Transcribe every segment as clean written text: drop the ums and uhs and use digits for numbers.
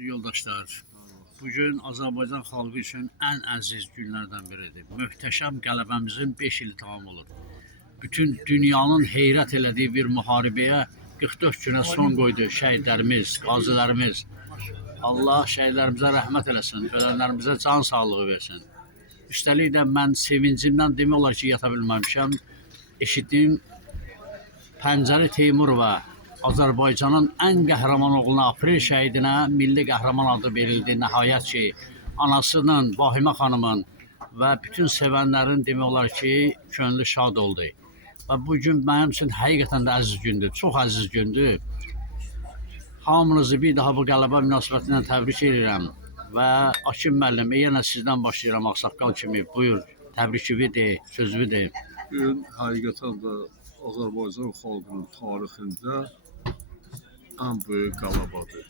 Yoldaşlar, bugün Azərbaycan xalqı üçün ən əziz günlərdən biridir. Möhtəşəm qələbəmizin 5 ili tamam olur. Bütün dünyanın heyrət elədiyi bir müharibəyə 44 günə son qoydu şəhidlərimiz, qazilərimiz. Allah şəhidlərimizə rəhmət eləsin, ölənlərimizə can sağlığı versin. Üstəlik də mən sevincimdən demək olar ki, yata bilməmişəm. Eşitdim, Pəncəli Teymur və Azərbaycanın ən qəhrəman oğluna, Aprel şəhidinə milli qəhrəman adı verildi. Nəhayət ki, anasının, Vahimə xanımın və bütün sevənlərin demək olar ki, könlü şad oldu. Və bugün mənim üçün həqiqətən də əziz gündür, çox əziz gündür. Hamınızı bir daha bu qələbə münasibətilə təbrik edirəm. Və Akim müəllim, yenə sizdən başlayıram ağsaqqal kimi. Buyur, təbrikini de, sözünü de. Bugün həqiqətən də Azərbaycan xalqının tarixində ən böyük qələbədir.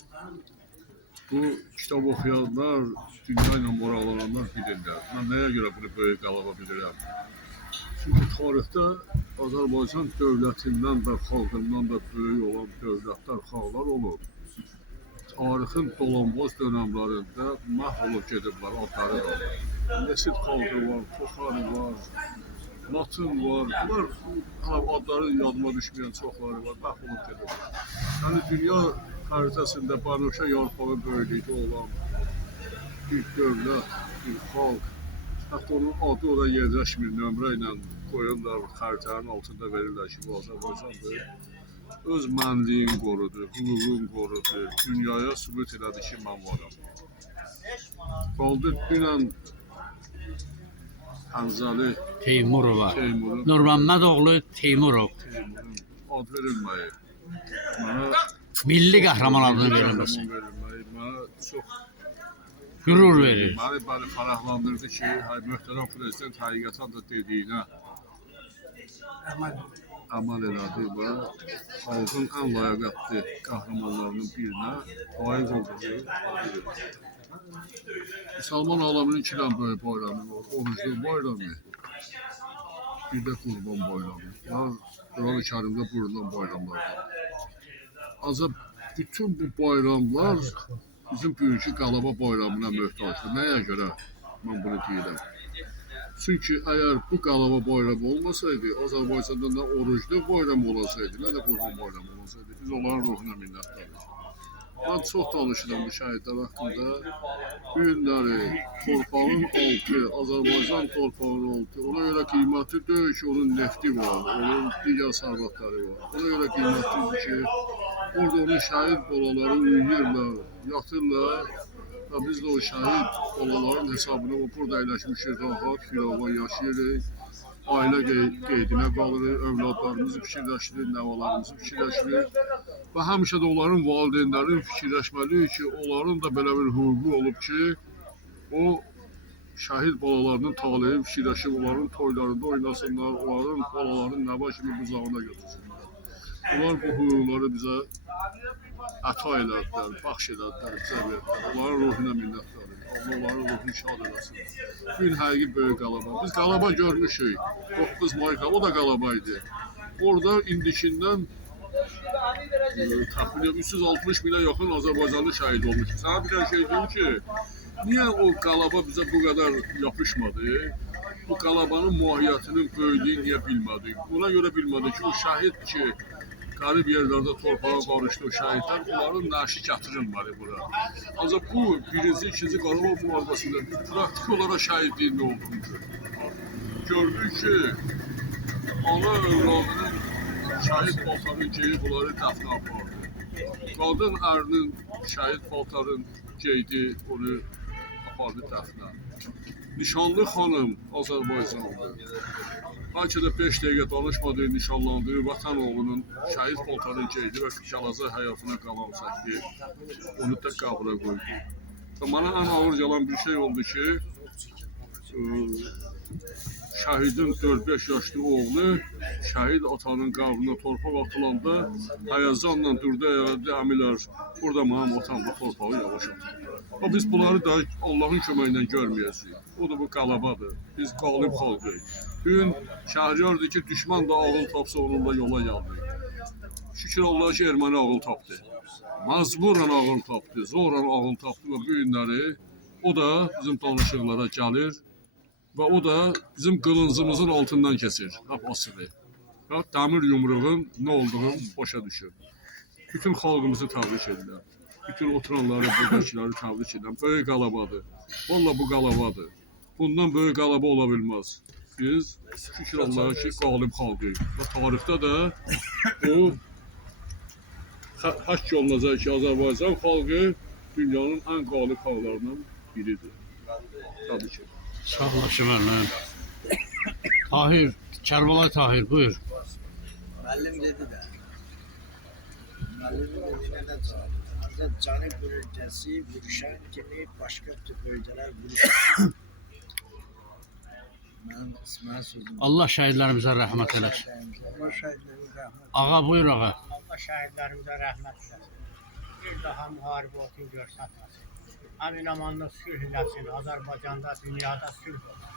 Bu kitab oxuyanlar, dünya ilə maraqlananlar bilirlər. Mən nəyə görə bunu böyük qələbə bilirəm? Çünki tarixdə Azərbaycan dövlətindən və xalqından da böyük olan dövlətlər, xalqlar olub. Tarixin dolanboz dönəmlərində məhv olub gediblər, adları da. Nesid xalqı var, Toxarı var, Latın var, bunlar adları yadıma düşməyən çoxları var, məhv olub gediblər. Yəni dünya xəritəsində Bənövşə yarpağı böyüklükdə olan bir dövlət, bir xalq, hətta onun adı orada yerləşmir, nömrə ilə qoyurlar, xəritənin altında verirlər ki, bu Azərbaycandır. Öz mənliyin qorudu, hüququn qorudu, dünyaya sübut elədi ki, mən varam. Qaldı dünən Pəncəli Teymurova, Teymurun Nurməmmədoğlu Teymurov. ad verilməyi, mənə Milli qəhrəman adını verilməsi. Mənə çox Qürur verir. Məni fərəhlandırdı ki, möhtərəm prezident həqiqətən də dediyinə əməl elədi və xalqın ən layiqətli qəhrəmanlarının birinə layiq olduğu Müsəlman aləminin iki dənə böyük bayramı var. Oruclu bayramı, bir də Qurban bayramı. Quran-ı Kərimdə buyurulan bayramlardır. Ancaq bütün bu bayramlar bizim bugünkü qələbə bayramına möhtacdır. Nəyə görə mən bunu deyirəm? Çünki əgər bu qələbə bayramı olmasaydı, Azərbaycanda nə oruclu bayram olsaydı, nə də Qurban bayramı olsaydı, biz onların ruhuna minnətdarıq. Mən çox danışıram bu şəhidlər haqqında. Bu günləri torpağın altı, Azərbaycan torpağının altı, ona görə qiymətli deyil ki, onun nefti var, onun digər sərvətləri var. Ona görə qiymətlidir ki, orada onun şəhid balaları uyuyurlar, yatırlar və biz də o şəhid balaların hesabını burada əyləşmişik, rahat, firavan yaşayırıq. Ailə qeydinə qalırıq, övladlarımızı fikirləşirik, nəvalarımızı fikirləşirik və həmişə də onların valideynlərinin fikirləşməliyik ki, onların da belə bir hüququ olub ki, o şəhid balalarının taleyi fikirləşib, onların toylarında oynasınlar, onların balalarının nəva kimi bucağına götürsünlər. Onlar bu hüquqları bizə əta elədilər, bəxş elədilər, bizə verdilər. Onların ruhuna minnətdarıq. Allah onların ruhunu şad eləsin. Bugün həqiqi böyük qələbə. Biz qələbə görmüşük. 9 may o da qələbə idi. Orada indikindən təxminən 360 minə yaxın Azərbaycanlı şəhid olmuş. Sənə bir şey deyim ki, niyə o qələbə bizə bu qədər yapışmadı? Bu qələbənin mahiyyətinin böyüklüyünü niyə bilmədik? Ona görə bilmədik ki, o şəhid ki, qərib yerlərdə torpağa qarışdı o şəhidlər, onların nəşi gətirilməli bura. Ancaq bu, birinci, ikinci Qarabağ müharibəsində praktik olaraq şəhidliyin nə olduğunu gördük. Gördük ki, ana övladının şəhid paltarını geyib onları dəfnə apardı. Qadın ərinin şəhid paltarını geydi, onu apardı dəfnə. Nişanlı xanım Azərbaycanlı. Bəlkə də 5 dəqiqə danışmadığı, nişanlandığı vətən oğlunun şəhid paltarını geydi və Kalaza həyatına qalan çəkdi. Onu da qəbula qoydu. Mənə ən ağır gələn bir şey oldu ki, şəhidin 4-5 yaşlı oğlu şəhid atanın qabına torpaq atılanda həyəcanla durdu, əmilər, burada mənim atamla torpağı yavaş atıldı. Ama biz bunları da Allah'ın köməyindən görməyəcəyik. O da bu qələbədir. Biz qalib xalqıyıq. Bugün Şəhriyardır ki, düşman da ağıl tapsa onunla yola gəldik. Şükür Allah'a ki, erməni ağıl tapdı. Məcburan ağıl tapdı, zorla ağıl tapdı və bu günləri o da bizim danışıqlara gəlir və o da bizim qılıncımızın altından keçir, lap asılı. Və dəmir yumruğun nə olduğunu başa düşür. Bütün xalqımızı təbrik edirəm. Bütün oturanları, buradakiləri təbrik edirəm. Böyük qələbədir. Vallahi bu qələbədir. Bundan böyük qələbə ola bilməz. Biz şükür Allah'a ki, qalib xalqıyıq. Və tarixdə də o həkk olunacaq ki, Azərbaycan xalqı dünyanın ən qalib xalqlarından biridir. Təbii ki. Sağ olasın müəllim. Tahir, Kərbalay Tahir, buyur. Müəllim dedi də. Müəllimin dediyinə də cavab. Ancaq canı bölgəsi vuruşan kimi başqa bütün bölgələr vuruşur. Mənim İsmail sözüm. Allah şəhidlərimizə rəhmət eləsin. Allah şəhidlərimizə rəhmət. Ağa, buyur ağa. Allah şəhidlərimizə rəhmət eləsin. Bir daha müharibə olsun, görsətməsin. Əmin amanlıq sülh eləsin. Azərbaycanda, dünyada sülh olsun.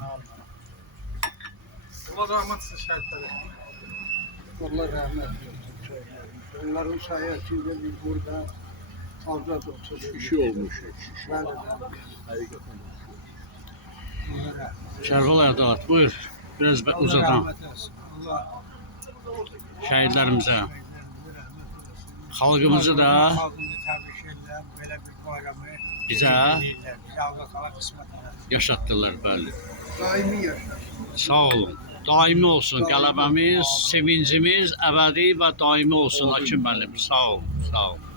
Sağ olun. Allah rahmet etsin şəhidlərə. Allah rəhmət eləsin. Onların sayəsində biz burada azad oturuyoruz. İşi olmuş. Bəli. Həqiqətən. Kərbalay Adat, buyur. Biraz Allah uzadan rəhmət eləsin. Allah şəhidlərimizə. rəhmət eləsin. Xalqımızı da Xalqımızı təbrik edirəm. Belə bir bayramı bizə bize Allah qala qismət eləsin. yaşatdılar, bəli. Daimi yaşasın. Sağ olun. Daimi olsun qələbəmiz, sevincimiz əbədi və daimi olsun Hakim müəllim. Sağ olun, sağ olun.